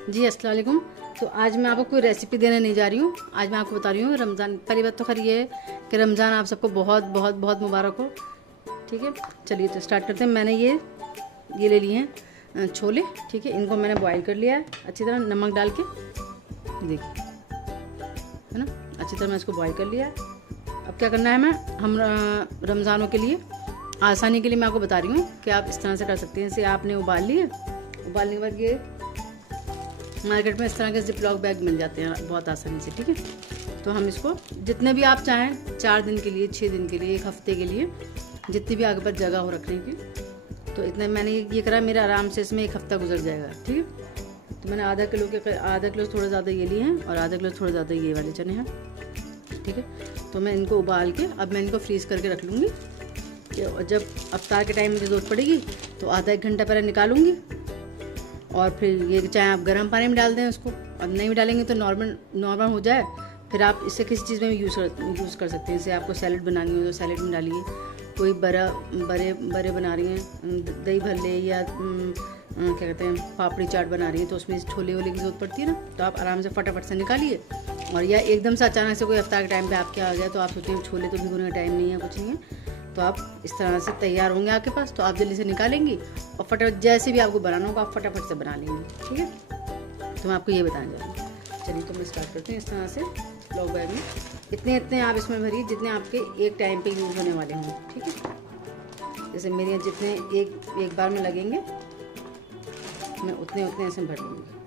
जी अस्सलाम वालेकुम। तो आज मैं आपको कोई रेसिपी देने नहीं जा रही हूँ। आज मैं आपको बता रही हूँ रमज़ान। पहली बात तो खैर ये है कि रमज़ान आप सबको बहुत बहुत बहुत मुबारक हो। ठीक है, चलिए तो स्टार्ट करते हैं। मैंने ये ले लिए हैं छोले। ठीक है, इनको मैंने बॉईल कर लिया है अच्छी तरह नमक डाल के। देखिए है ना, अच्छी तरह मैं इसको बॉईल कर लिया है। अब क्या करना है, हम रमज़ानों के लिए आसानी के लिए मैं आपको बता रही हूँ कि आप इस तरह से कर सकते हैं। इसे आपने उबाल लिए, उबालने के बाद ये मार्केट में इस तरह के जिप लॉक बैग मिल जाते हैं बहुत आसानी से। ठीक है, तो हम इसको जितने भी आप चाहें, 4 दिन के लिए, 6 दिन के लिए, 1 हफ्ते के लिए, जितनी भी आगे पर जगह हो रखने की, तो इतने मैंने ये करा, मेरा आराम से इसमें 1 हफ्ता गुजर जाएगा। ठीक है, तो मैंने आधा किलो से थोड़ा ज़्यादा ये लिए हैं और आधा किलो से थोड़ा ज़्यादा ये वाले चने हैं। ठीक है, तो मैं इनको उबाल के अब मैं इनको फ्रीज़ करके रख लूँगी। जब अफ्तार के टाइम मुझे ज़रूरत पड़ेगी तो आधा 1 घंटा पहले निकालूंगी और फिर ये चाहे आप गर्म पानी में डाल दें उसको, और नहीं भी डालेंगे तो नॉर्मल हो जाए, फिर आप इसे किसी चीज़ में भी यूज़ कर सकते हैं। जैसे आपको सैलेड बनानी हो तो सैलेड में डालिए, कोई बड़े बना रही हैं, दही भल्ले या क्या कहते हैं पापड़ी चाट बना रही है, तो उसमें छोले वोले की जरूरत पड़ती है ना, तो आप आराम से फटाफट से निकालिए। और या एकदम से अचानक से कोई अफ्तार के टाइम पे आपके आ गया तो आप सोचें छोले तो भिगोने का टाइम नहीं है, कुछ नहीं है, तो आप इस तरह से तैयार होंगे आपके पास, तो आप जल्दी से निकालेंगी और फटाफट जैसे भी आपको बनाना होगा आप फटाफट से बना लेंगे। ठीक है, तो मैं आपको ये बताने जा रही हूँ। चलिए तो मैं स्टार्ट करती हूँ। इस तरह से लॉक बैग में इतने आप इसमें भरिए जितने आपके एक टाइम पे यूज़ होने वाले हों। ठीक है, जैसे मेरे यहाँ जितने एक बार में लगेंगे मैं उतने ऐसे भर लूँगी।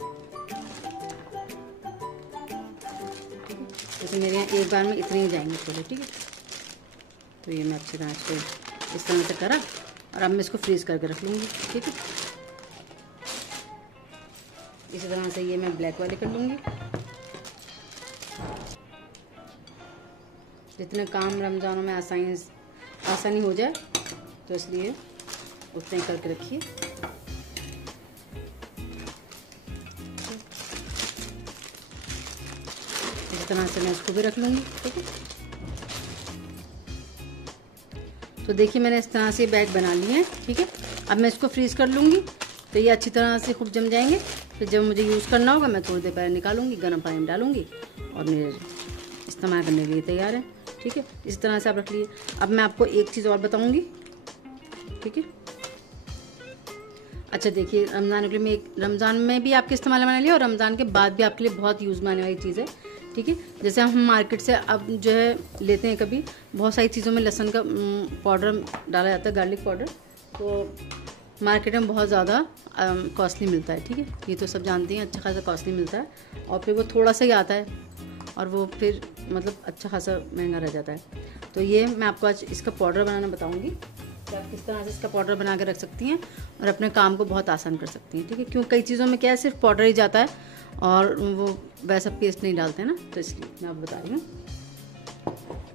ठीक है, जैसे मेरे यहाँ एक बार में इतने ही जाएंगे छोले। ठीक है, तो ये मैं अच्छी तरह इसको इस तरह से करा और अब मैं इसको फ्रीज़ करके रख लूँगी। ठीक है, इसी तरह से ये मैं ब्लैक वाले कर लूँगी। जितने काम रमज़ानों में आसानी हो जाए तो इसलिए उतने ही करके रखिए। इस तरह से मैं इसको भी रख लूँगी। ठीक है, तो देखिए मैंने इस तरह से बैग बना लिए हैं। ठीक है, अब मैं इसको फ्रीज़ कर लूँगी तो ये अच्छी तरह से खूब जम जाएंगे। फिर जब मुझे यूज़ करना होगा मैं थोड़ी देर पहले निकालूंगी, गर्म पानी में डालूंगी और मेरे इस्तेमाल करने के लिए तैयार है। ठीक है, इस तरह से आप रख लिए। अब मैं आपको एक चीज़ और बताऊंगी। ठीक है, अच्छा देखिए, रमज़ान में भी आपके इस्तेमाल में आने वाली है और रमज़ान के बाद भी आपके लिए बहुत यूज़ में आने वाली चीज़ है। ठीक है, जैसे हम मार्केट से अब जो है लेते हैं, कभी बहुत सारी चीज़ों में लहसुन का पाउडर डाला जाता है, गार्लिक पाउडर, तो मार्केट में बहुत ज़्यादा कॉस्टली मिलता है। ठीक है, ये तो सब जानते हैं, अच्छा खासा कॉस्टली मिलता है और फिर वो थोड़ा सा ही आता है और वो फिर मतलब अच्छा खासा महंगा रह जाता है। तो ये मैं आपको आज इसका पाउडर बनाना बताऊँगी कि आप किस तरह से इसका पाउडर बना के रख सकती हैं और अपने काम को बहुत आसान कर सकती हैं। ठीक है, क्यों कई चीज़ों में क्या है सिर्फ पाउडर ही जाता है और वो वैसा पेस्ट नहीं डालते हैं ना, तो इसलिए मैं आपको बता रही हूँ।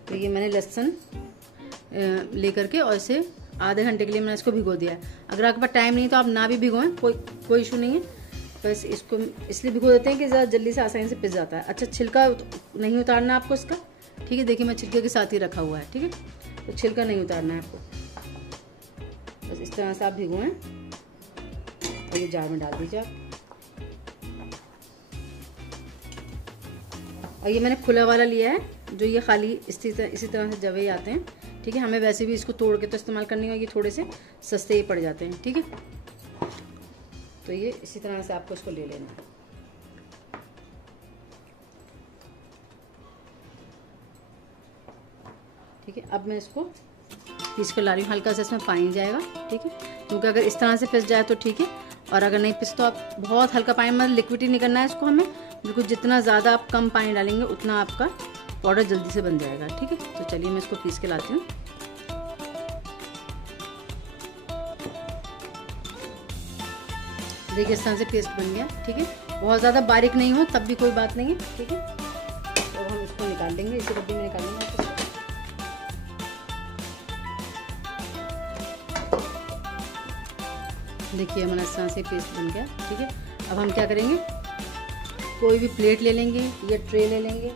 तो ये मैंने लहसुन ले करके और इसे आधे घंटे के लिए मैंने इसको भिगो दिया है। अगर आपके पास टाइम नहीं तो आप ना भी भिगोएं, कोई इशू नहीं है, बस इसको इसलिए भिगो देते हैं कि ज़रा जल्दी से आसानी से पिस जाता है। अच्छा, छिलका नहीं उतारना आपको इसका। ठीक है, देखिए मैं छिलके के साथ ही रखा हुआ है। ठीक है, तो छिलका नहीं उतारना है आपको, बस इस तरह से आप भिगोएं और ये जार में डाल दीजिए आप। और ये मैंने खुला वाला लिया है, जो ये खाली इसी तरह से जवे आते हैं। ठीक है, हमें वैसे भी इसको तोड़ के तो इस्तेमाल करने होगी, थोड़े से सस्ते ही पड़ जाते हैं। ठीक है, तो ये इसी तरह से आपको इसको ले लेना है। ठीक है, अब मैं इसको पीस कर ला रही हूँ। हल्का सा इसमें पानी जाएगा। ठीक है, क्योंकि अगर इस तरह से पिस जाए तो ठीक है, और अगर नहीं पिस तो आप बहुत हल्का पानी, मतलब लिक्विड ही नहीं करना है इसको हमें बिल्कुल। जितना ज़्यादा आप कम पानी डालेंगे उतना आपका पाउडर जल्दी से बन जाएगा। ठीक है, तो चलिए मैं इसको पीस के लाती हूँ। देखिए इस तरह से पेस्ट बन गया। ठीक है, बहुत ज़्यादा बारीक नहीं हो तब भी कोई बात नहीं है। ठीक है, तो हम इसको निकाल देंगे, इसी डब्बे में निकालेंगे। देखिए हमारा इस तरह से पेस्ट बन गया। ठीक है, अब हम क्या करेंगे, कोई भी प्लेट ले लेंगे या ट्रे ले लेंगे,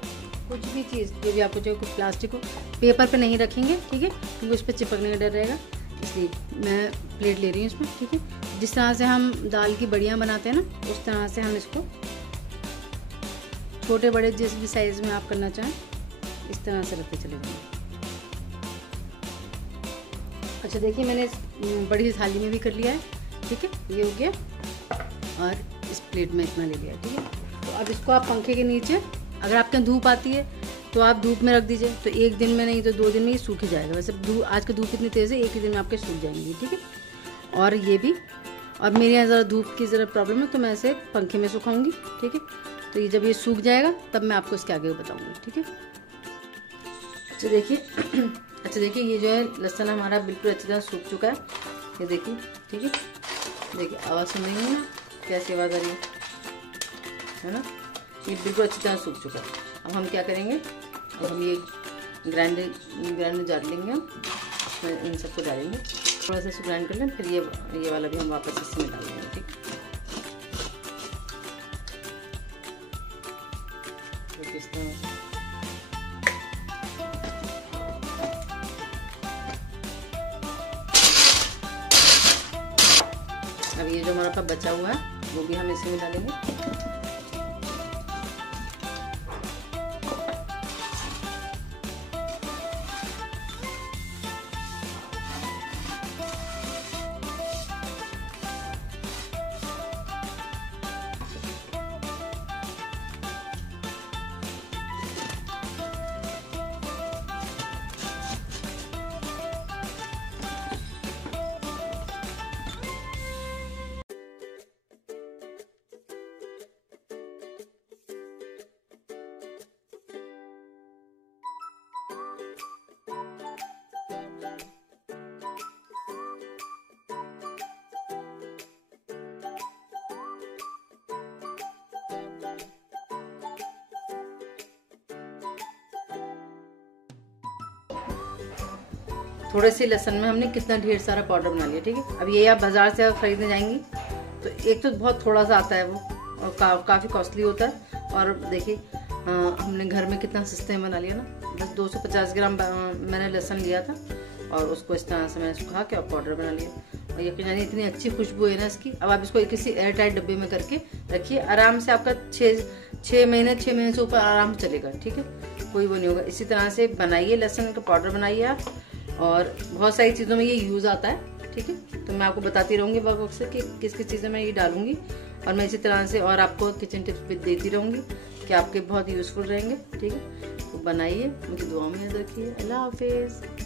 कुछ भी चीज़ जो भी आपको जो कुछ प्लास्टिक हो, पेपर पे नहीं रखेंगे। ठीक है, क्योंकि उस पर चिपकने का डर रहेगा, इसलिए मैं प्लेट ले रही हूँ इसमें। ठीक है, जिस तरह से हम दाल की बड़ियाँ बनाते हैं ना, उस तरह से हम इसको छोटे बड़े जिस भी साइज़ में आप करना चाहें इस तरह से रखते चले जाएंगे। अच्छा देखिए, मैंने बड़ी सी थाली में भी कर लिया है। ठीक है, ये हो गया और इस प्लेट में इतना ले लिया। ठीक है, तो अब इसको आप पंखे के नीचे, अगर आपके यहाँ धूप आती है तो आप धूप में रख दीजिए, तो एक दिन में नहीं तो 2 दिन में ये सूख जाएगा। वैसे आज की धूप इतनी तेज़ है, एक ही दिन में आपके सूख जाएंगे। ठीक है, और ये भी, और मेरे यहाँ ज़रा धूप की ज़रा प्रॉब्लम है तो मैं इसे पंखे में सुखाऊंगी। ठीक है, तो ये जब ये सूख जाएगा तब मैं आपको इसके आगे बताऊंगी। ठीक है, अच्छा देखिए ये जो है लहसुन हमारा बिल्कुल अच्छी तरह सूख चुका है। ये देखिए, ठीक है, देखिए आवाज़ सुन रही है ना, कैसी आवाज़ आ रही है ना। ये बिल्कुल अच्छी तरह सूख चुका है। अब हम क्या करेंगे, अब हम ये ग्राइंडर जार लेंगे, हम इन सबको डालेंगे, थोड़ा सा इसको ग्राइंड कर लें, फिर ये वाला भी हम वापस इसमें डाल देंगे। ठीक, तो इस तरह से अब ये जो हमारा पास बचा हुआ है वो भी हम इसमें डालेंगे। थोड़े से लहसुन में हमने कितना ढेर सारा पाउडर बना लिया। ठीक है, अब ये आप बाजार से खरीदने जाएंगी तो एक तो बहुत थोड़ा सा आता है वो, और काफ़ी कॉस्टली होता है। और देखिए हमने घर में कितना सस्ते में बना लिया ना, बस 250 ग्राम मैंने लहसुन लिया था और उसको इस तरह से मैंने सुखा के और पाउडर बना लिया। और यकीन जानिए इतनी अच्छी खुशबू है ना इसकी। अब आप इसको किसी एयर टाइट डब्बे में करके रखिए, आराम से आपका 6 महीने से ऊपर आराम से चलेगा। ठीक है, कोई वो नहीं होगा। इसी तरह से बनाइए, लहसुन का पाउडर बनाइए आप, और बहुत सारी चीज़ों में ये यूज़ आता है। ठीक है, तो मैं आपको बताती रहूँगी वक्त से कि किस किस चीज़ों में ये डालूंगी, और मैं इसी तरह से और आपको किचन टिप्स भी देती रहूँगी कि आपके बहुत यूज़फुल रहेंगे। ठीक है, तो बनाइए, मुझे दुआ में याद रखिए। अल्लाह हाफिज़।